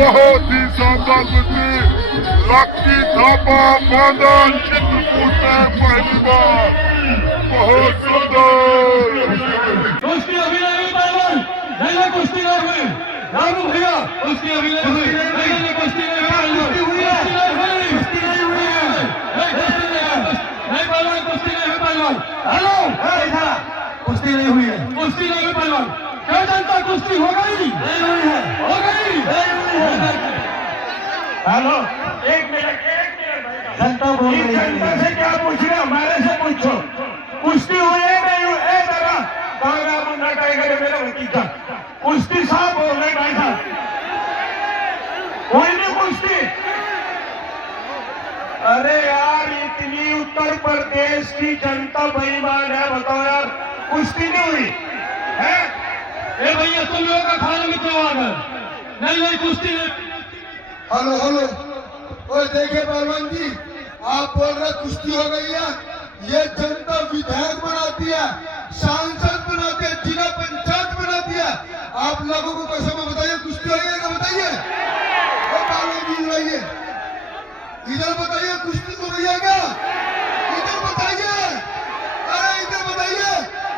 बहुत ही शानदार कुश्ती लक्की थापा मैदान चित्रकूट में पहली बार, बहुत सुंदर कुश्ती अभी नहीं पहलवान, नहीं कुश्ती नहीं हुई रामू भैया, कुश्ती अभी नहीं हुई, नहीं कुश्ती नहीं हुई, कुश्ती हुई है, कुश्ती नहीं हुई है, नहीं पहलवान, कुश्ती नहीं हुई पहलवान, हेलो कुश्ती नहीं हुई है, कुश्ती नहीं हुई पहलवान, क्या जनता कुश्ती हो गई, नहीं हुई है, हो गई, नहीं हुई है, हेलो एक मिनट जनता बोल रही है, जनता से क्या पूछ रहे हो, हमारे से पूछो, कुश्ती हुई है नहीं हुई, ए जरा कांगड़ा मुंडा टाइगर मेरा भतीजा, कुश्ती साहब बोल रहे भाई साहब, कोई नहीं कुश्ती, अरे यार इतनी उत्तर प्रदेश की जनता बेईमान है, बताओ यार कुश्ती नहीं हुई है, ए भैया तुम लोगों का खाने में क्यों आ गए, नहीं कुश्ती नहीं, हेलो हेलो, और देखिए पहलवान जी, आप बोल रहे कुश्ती हो गई है, ये जनता विधायक बनाती है, सांसद बनाती है, जिला पंचायत बनाती है, आप लोगों को कसम बताइए कुश्ती हो गई है, बताइए पहलवान जी, इधर बताइए कुश्ती हो गई है क्या, इधर बताइए, अरे इधर बताइए,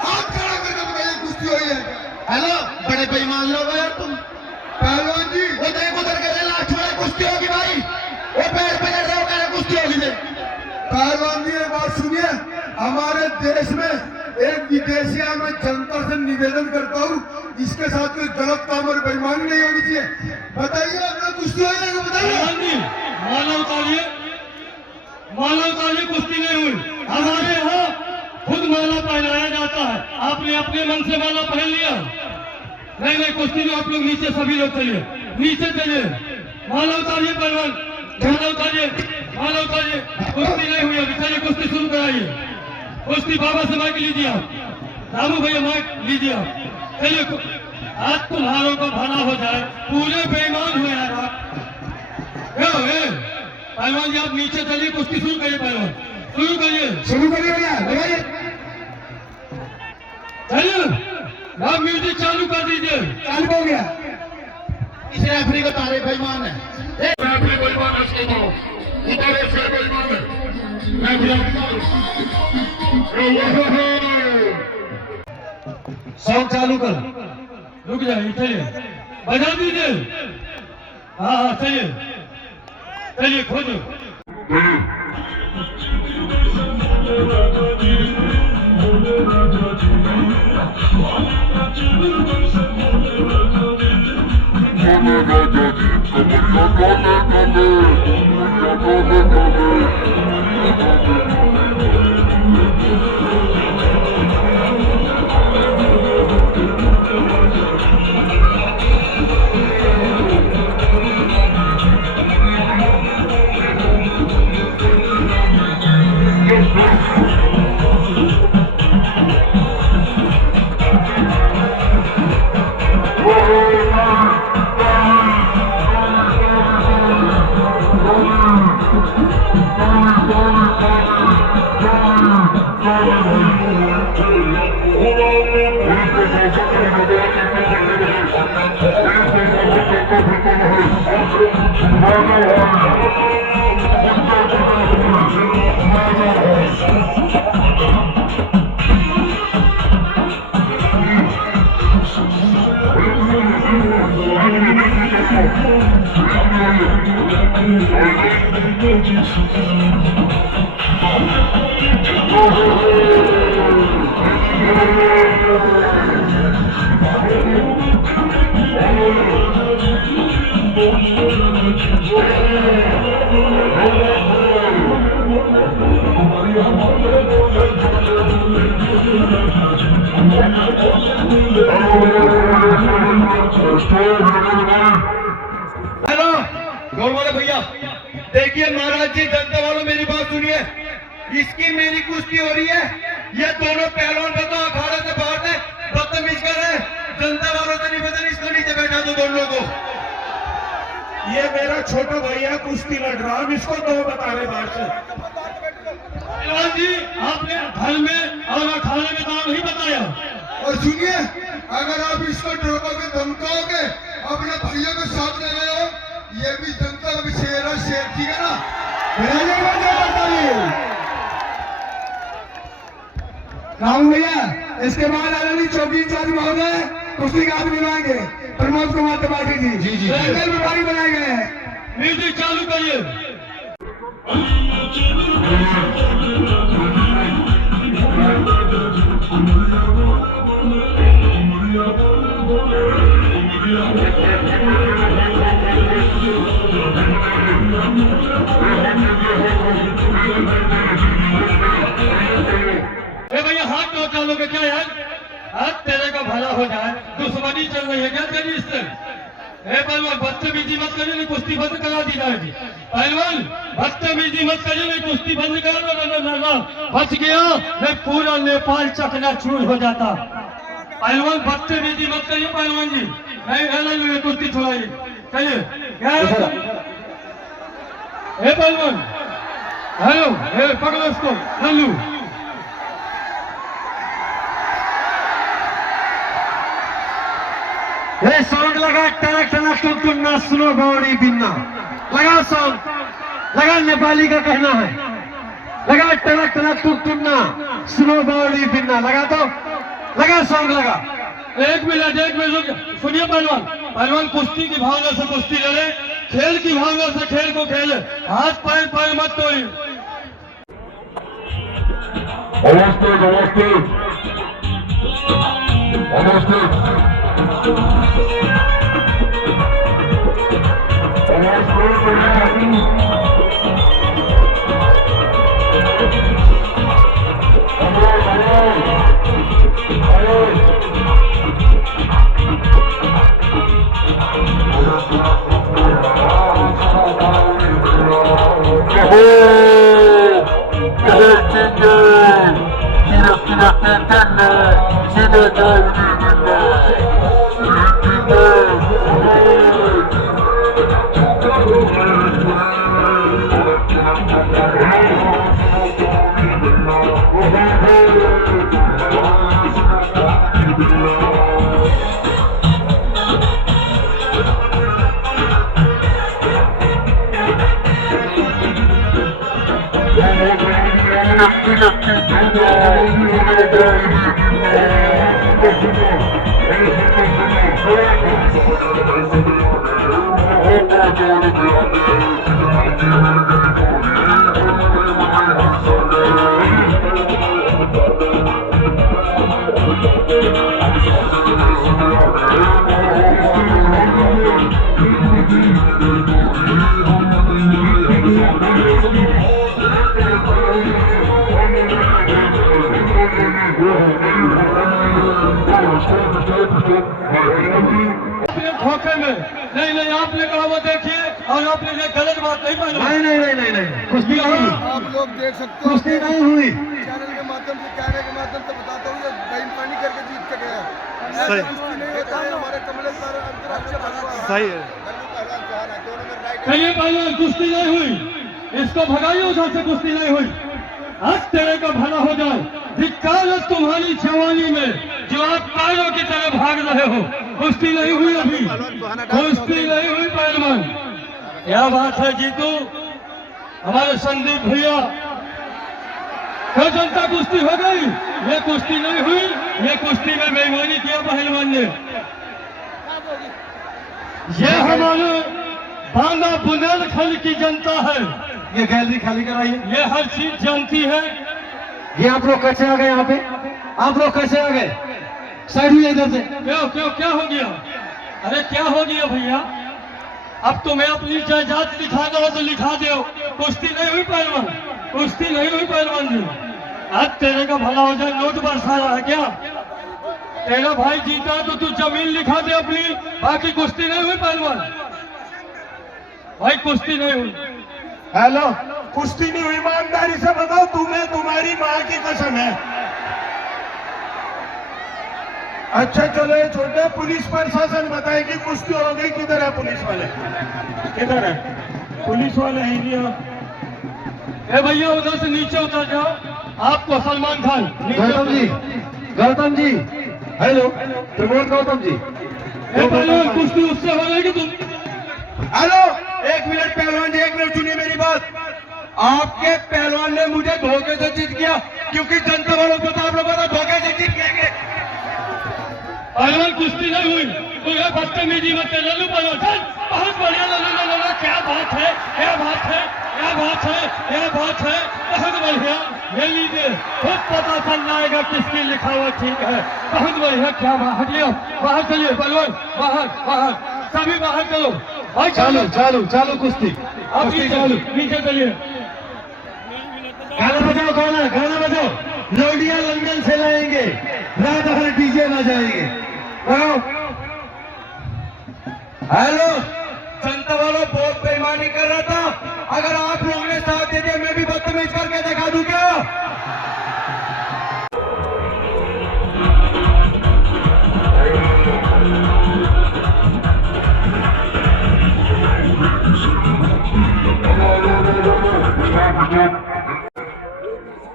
हाथ खड़ा करके बताइए कुश्ती हो गई है क्या। हेलो बड़े बेईमान लोग हो यार तुम, पहलवान जी वो देख उधर के लास्ट वाले कुश्ती होगी भाई, वो पेड़ पे लड़ रहे हो, कह रहे कुश्ती होगी दे। पहलवान जी एक बात सुनिए, हमारे देश में एक विदेशी है, मैं जनता से निवेदन करता हूँ इसके साथ कोई गलत काम और बेईमानी नहीं होनी चाहिए, बताइए अपना कुश्ती हो जाएगा, बताइए माला उतारिए कुश्ती नहीं हुई, हमारे यहाँ खुद माला पहनाया जाता है, आपने अपने मन से माला पहन लिया, नहीं कुश्ती में आप लोग नीचे सभी लोग चलिए, नीचे चलिए, माला उतारिए पहलवान, माला उतारिए, कुश्ती नहीं हुई अभी, चलिए कुश्ती शुरू कराइए, कुश्ती बाबा से माइक लीजिए आप, रामू भैया माइक लीजिए आप, चलिए आज तुम्हारों का भला हो जाए, पूरे बेईमान हुए यार आप, पहलवान जी आप नीचे चलिए, कुश्ती शुरू करिए, पहलवान शुरू करिए भैया, चलिए आप म्यूजिक चालू कर दीजिए, चालू हो गया, इस रेफरी को तारे बेईमान है, रेफरी बेईमान है, इसको मारो, उधर से बेईमान है, सॉन्ग चालू कर, रुक जाइए, चलिए बजा दीजिए, हाँ चलिए खोजो, हेलो गौर वाले भैया, देखिए महाराज जी, जनता वालों मेरी बात सुनिए, इसकी मेरी कुश्ती हो रही है, ये दोनों पहलवान बताओ अखाड़े से बाहर से बदतमीज कर रहे हैं, जनता वालों से निवेदन इसको नीचे बैठा दो दोनों को, ये मेरा छोटा भाई है, कुश्ती लड़ रहा, हम इसको दो बता रहे बाहर से। पहलवान जी आपने घर में और अखाड़े में नाम नहीं बताया, और सुनिए अगर आप इसको डरोगे धमकाओगे अपने भाइयों के साथ ले रहे हो ये भी जनता का भी शेर है, शेर, ठीक है ना? राहुल भैया, इसके बाद आदरणीय चौकी इंचार्ज महोदय कुश्ती का हाथ मिलवाएंगे। प्रमोद कुमार त्रिपाठी जी जी। जंगल विभागी बनाए गए हैं। म्यूजिक चालू करिए। भैया हाथ तो डालोगे क्या यार? हाथ तेरे का भला हो जाए, दुश्मनी चल रही है क्या तेरी इससे? पहलवान बदतमीजी मत करिए, नहीं कुश्ती बंद करा दी जाएगी। पहलवान बदतमीजी मत करिए, नहीं कुश्ती बंद करा ना बच गया मैं पूरा नेपाल चकनाचूर हो जाता। पहलवान बदतमीजी मत करिए पहलवान जी, नहीं कुश्ती छुड़ाइए। कहिए क्या है पहलवान? हेलो पकड़ो इसको नल्लू। सॉन्ग लगा टनक टनक टुन ना सुनो गौरी बिन्ना, लगा सॉन्ग, लगा नेपाली का कहना है, लगा टनक टनक टुन ना सुनो गौरी बिन्ना, लगा तो लगा सॉन्ग लगा। एक मिनट सुनिए पहलवान कुश्ती की भावना से कुश्ती लड़े, खेल की भावना से खेल को खेले, हाथ पैर मत तोड़िए। खोखे में नहीं आपने कहा वो देखिए, और आपने ये गलत बात नहीं बोली। नहीं कुश्ती नहीं, आप लोग देख सकते हो, कुश्ती नहीं हुई। चैनल के माध्यम से, कैमरे के माध्यम से बताता हूँ, ये बेईमानी करके जीत के गया। सही। कुश्ती नहीं होता है, हमारे कमलेश सर अंतर्राष्ट्रीय पहलवान। सही है। कहिए पहलवान कुश्ती नहीं हुई, इसको भगाइए उधर से, कुश्ती नहीं हुई। आज तेरे का भला हो जाए, धिक्कार है तुम्हारी जवानी में जो आप पैरों की तरह भाग रहे हो। कुश्ती नहीं हुई अभी, कुश्ती नहीं हुई पहलवान। क्या बात है जीतू, हमारे संदीप भैया, क्या जनता कुश्ती हो गई? ये कुश्ती नहीं हुई, ये कुश्ती में बेईमानी किया पहलवान ने। ये हमारे बांदा बुंदेलखंड की जनता है। ये गैलरी खाली कराइए, ये हर चीज जानती है। ये आप लोग कैसे आ गए यहाँ पे? आप लोग कैसे आ गए? साइड में इधर से। क्या हो गया? अरे क्या हो गया भैया? अब तुम्हें अपनी जायदाद दिखाना हो तो लिखा दो। कुश्ती नहीं हुई पहलवान, कुश्ती नहीं हुई पहलवान जी। आज तेरे का भला हो जाए, नोट बरसा रहा है क्या? तेरा भाई जीता तो तू जमीन लिखा दे अपनी, बाकी कुश्ती नहीं हुई पहलवान भाई, कुश्ती नहीं हुई। हेलो, कुश्ती नहीं हुई, ईमानदारी से बताओ, तुम्हें तुम्हारी माँ की कसम है। अच्छा चलो ये छोटे, पुलिस प्रशासन बताए कि कुश्ती हो गई, किधर है पुलिस वाले? किधर है पुलिस वाले? ही नहीं। ए भैया उधर से नीचे उतर जाओ, आपको सलमान खान। गौतम जी, हेलो, प्रमोद गौतम जी। पहले कुश्ती उससे हो जाएगी तुम। हेलो, एक मिनट पहलवान जी, एक मिनट सुनिए मेरी बात। आपके पहलवान ने मुझे धोखे से जीत किया, क्योंकि जनता वालों को तो आप लोगों को धोखे से जीत गए। पहलवान कुश्ती नहीं हुई तो यह बदतमीजी मत कर। लल्लू पहलवान बहुत बढ़िया। लल्लू क्या बात है, क्या बात है, क्या बात है, क्या बात है, बहुत बढ़िया। ये लीजिए, खुद पता चल जाएगा किसकी लिखावट ठीक है। बहुत बढ़िया, क्या बात। हटिए, बाहर चलिए पहलवान, बाहर बाहर, सभी बाहर चलो। भाई चालू चालू चालू कुश्ती, आप नीचे चलिए। गाना बजाओ, गाना बजाओ। लौंडिया लंदन से लाएंगे, रात भर डीजे बजाएंगे। हेलो, जनता वालों बहुत बेईमानी कर रहा था। अगर आप लोगों ने साथ दे दिया, मैं भी बदतमीज करके दिखा दूं क्या?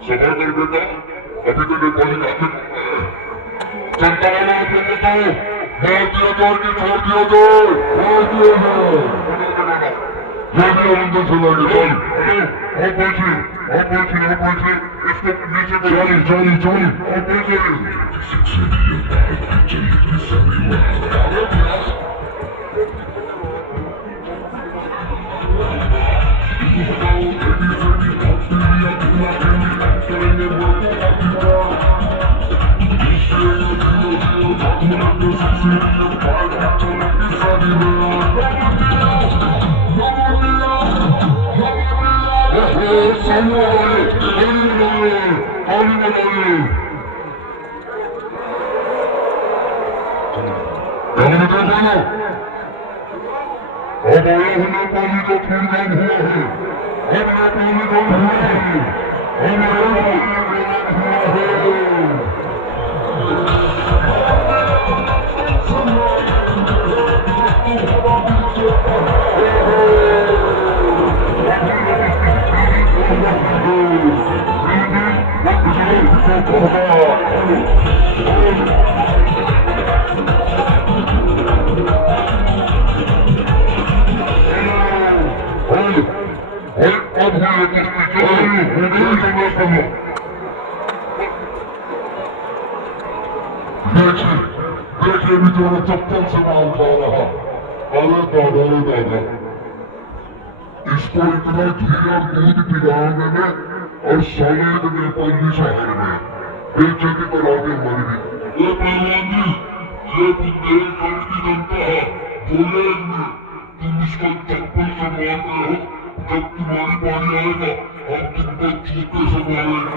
सबर कर बेटा, अभी तो नेपाली नाटक जनता वाला आप लोगों को भारतीय तौर की छोड़ दिया जाए। भारतीय लंदन से लाएंगे। आप बैठिए, आप बैठिए, आप बैठिए। इसको नीचे चलिए चलिए चलिए, आप अब आया हूँ नेपाली का खूनदान हुआ है। अब नेपाली का हुआ है। अब नेपाली का हुआ देखिए बेचारा चप्पल से माल खा रहा। अरे दादा, अरे दादा, इसको इतना घी और दूध पिलाया मैंने, और साले एक नेपाली शहर में बेइज्जती करा के मर गई। ये पहलवान जी, ये बुंदेलखंड की जनता है, बोलेंगे तुम इसको चप्पल से मार रहे हो। जब तुम्हारी बारी आएगा, हम तुमको जूते से मारेंगे।